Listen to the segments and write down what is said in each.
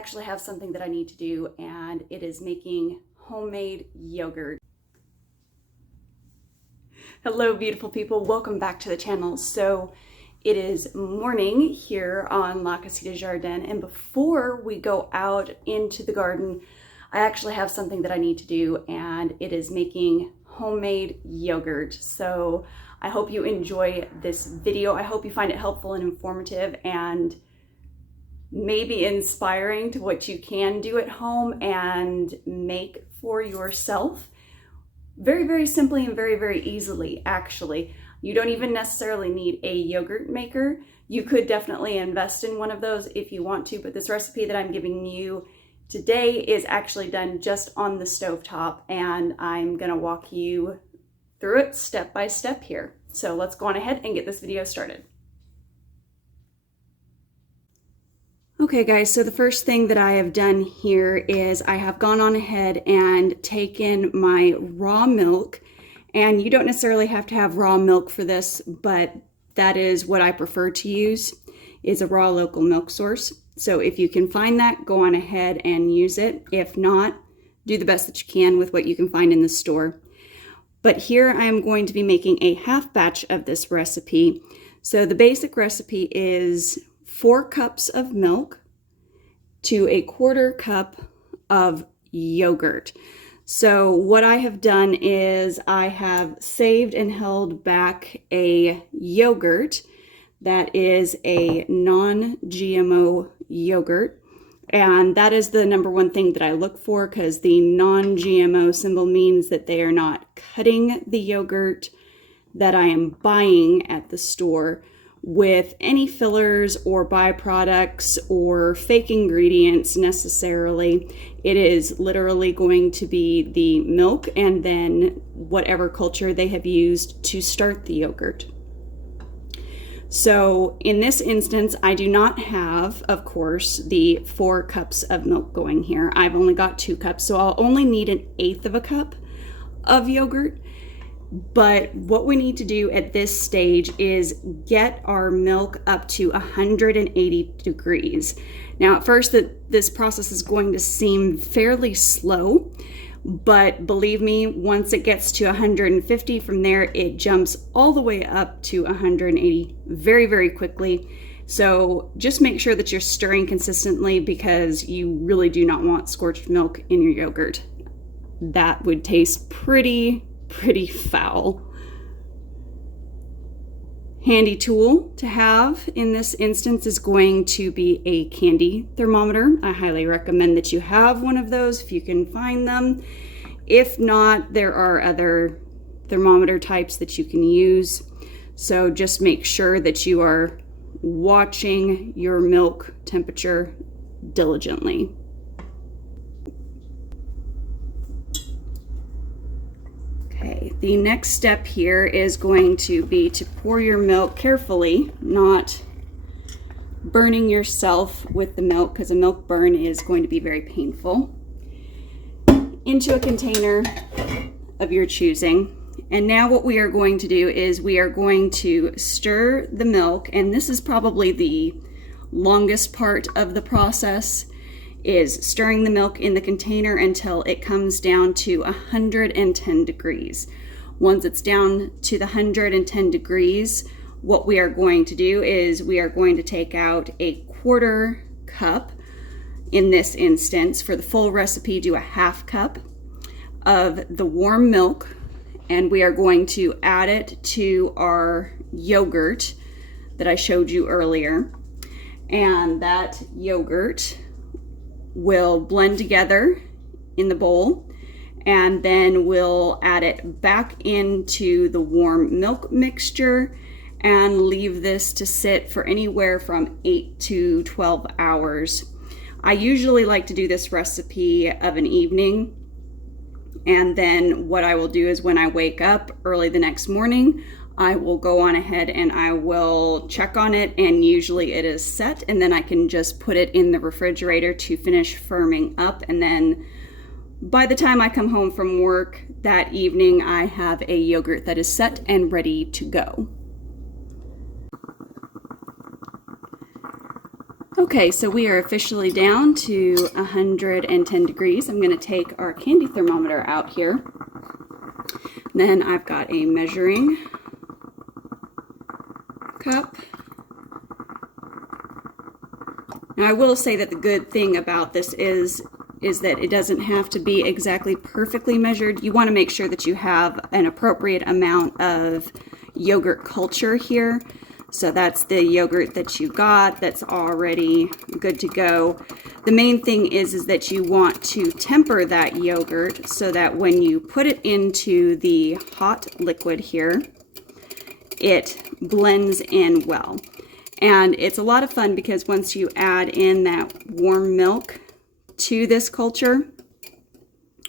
actually have something that I need to do, and it is making homemade yogurt. Hello beautiful people, welcome back to the channel. So it is morning here on La Casita Jardin, and before we go out into the garden, I actually have something that I need to do, and it is making homemade yogurt. So I hope you enjoy this video. I hope you find it helpful and informative and maybe inspiring to what you can do at home and make for yourself. Very, very simply and very, very easily, actually. You don't even necessarily need a yogurt maker. You could definitely invest in one of those if you want to, but this recipe that I'm giving you today is actually done just on the stovetop, and I'm gonna walk you through it step by step here. So let's go on ahead and get this video started. Okay guys, so the first thing that I have done here is I have gone on ahead and taken my raw milk, and you don't necessarily have to have raw milk for this, but that is what I prefer to use, is a raw local milk source. So if you can find that, go on ahead and use it. If not, do the best that you can with what you can find in the store. But here I am going to be making a half batch of this recipe. So the basic recipe is 4 cups of milk to a 1/4 cup of yogurt. So what I have done is I have saved and held back a yogurt that is a non-GMO yogurt. And that is the number one thing that I look for, because the non-GMO symbol means that they are not cutting the yogurt that I am buying at the store with any fillers or byproducts or fake ingredients necessarily. It is literally going to be the milk and then whatever culture they have used to start the yogurt. So in this instance, I do not have, of course, the 4 cups of milk going here. I've only got 2 cups, so I'll only need 1/8 of a cup of yogurt. But what we need to do at this stage is get our milk up to 180 degrees. Now, at first, this process is going to seem fairly slow, but believe me, once it gets to 150, from there, it jumps all the way up to 180 very, very quickly. So just make sure that you're stirring consistently, because you really do not want scorched milk in your yogurt. That would taste pretty foul. Handy tool to have in this instance is going to be a candy thermometer. I highly recommend that you have one of those if you can find them. If not, there are other thermometer types that you can use. So just make sure that you are watching your milk temperature diligently. Okay, the next step here is going to be to pour your milk carefully, not burning yourself with the milk, because a milk burn is going to be very painful, into a container of your choosing. And now what we are going to do is we are going to stir the milk, and this is probably the longest part of the process, is stirring the milk in the container until it comes down to 110 degrees. Once it's down to the 110 degrees, what we are going to do is we are going to take out a 1/4 cup. In this instance, for the full recipe, do a 1/2 cup of the warm milk, and we are going to add it to our yogurt that I showed you earlier. And that yogurt will blend together in the bowl, and then we'll add it back into the warm milk mixture and leave this to sit for anywhere from 8 to 12 hours. I usually like to do this recipe of an evening, and then what I will do is when I wake up early the next morning, I will go on ahead and I will check on it, and usually it is set, and then I can just put it in the refrigerator to finish firming up. And then by the time I come home from work that evening, I have a yogurt that is set and ready to go. Okay, so we are officially down to 110 degrees. I'm going to take our candy thermometer out here. Then I've got a measuring cup. Now I will say that the good thing about this is that it doesn't have to be exactly perfectly measured. You want to make sure that you have an appropriate amount of yogurt culture here. So that's the yogurt that you got that's already good to go. The main thing is that you want to temper that yogurt so that when you put it into the hot liquid here, it blends in well. And it's a lot of fun because once you add in that warm milk to this culture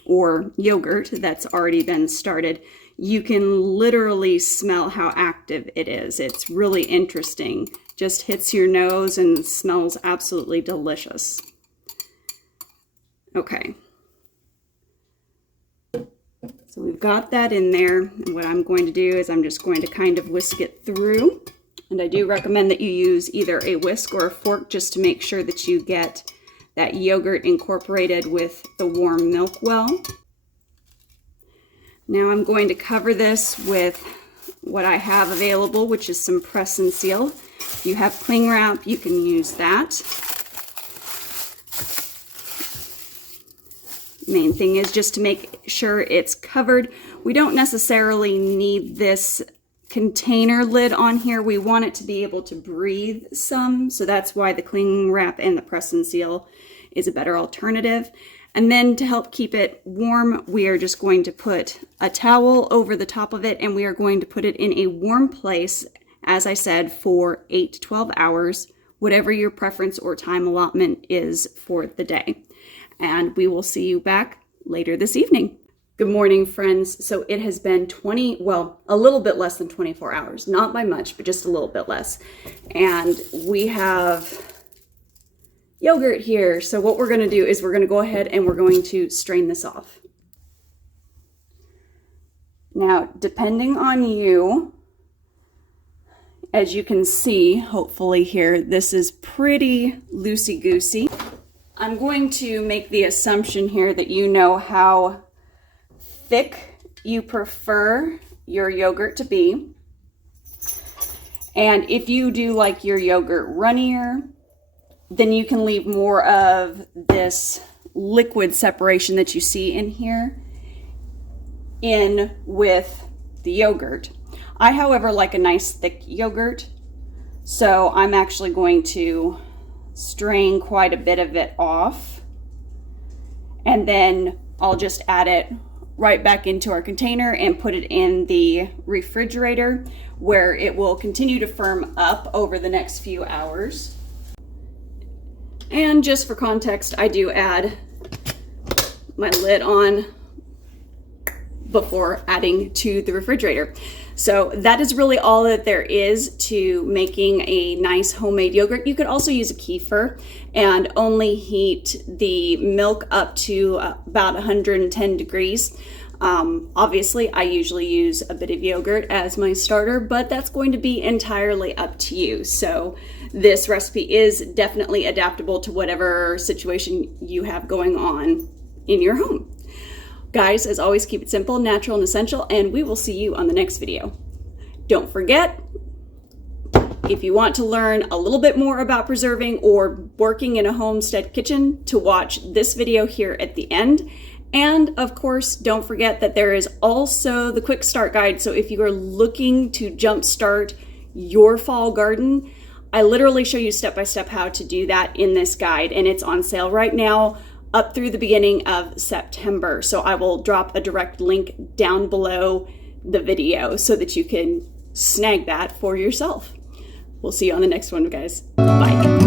or yogurt that's already been started, you can literally smell how active it is. It's really interesting. Just hits your nose and smells absolutely delicious. Okay. So we've got that in there. And what I'm going to do is I'm just going to kind of whisk it through. And I do recommend that you use either a whisk or a fork just to make sure that you get that yogurt incorporated with the warm milk well. Now I'm going to cover this with what I have available, which is some press and seal. If you have cling wrap, you can use that. Main thing is just to make sure it's covered. We don't necessarily need this container lid on here. We want it to be able to breathe some, so that's why the cling wrap and the press and seal is a better alternative. And then to help keep it warm, we are just going to put a towel over the top of it, and we are going to put it in a warm place, as I said, for 8 to 12 hours, whatever your preference or time allotment is for the day. And we will see you back later this evening. Good morning, friends. So it has been a little bit less than 24 hours, not by much, but just a little bit less. And we have yogurt here. So what we're going to do is we're going to go ahead and we're going to strain this off. Now, depending on you, as you can see, hopefully here, this is pretty loosey-goosey. I'm going to make the assumption here that you know how thick you prefer your yogurt to be. And if you do like your yogurt runnier, then you can leave more of this liquid separation that you see in here in with the yogurt. I, however, like a nice thick yogurt, so I'm actually going to strain quite a bit of it off, and then I'll just add it right back into our container and put it in the refrigerator where it will continue to firm up over the next few hours. And just for context, I do add my lid on before adding to the refrigerator. So that is really all that there is to making a nice homemade yogurt. You could also use a kefir and only heat the milk up to about 110 degrees. Obviously, I usually use a bit of yogurt as my starter, but that's going to be entirely up to you. So this recipe is definitely adaptable to whatever situation you have going on in your home. Guys, as always, keep it simple, natural, and essential, and we will see you on the next video. Don't forget, if you want to learn a little bit more about preserving or working in a homestead kitchen, to watch this video here at the end. And of course, don't forget that there is also the quick start guide. So if you are looking to jumpstart your fall garden, I literally show you step-by-step how to do that in this guide, and it's on sale right now up through the beginning of September. So I will drop a direct link down below the video so that you can snag that for yourself. We'll see you on the next one, guys. Bye.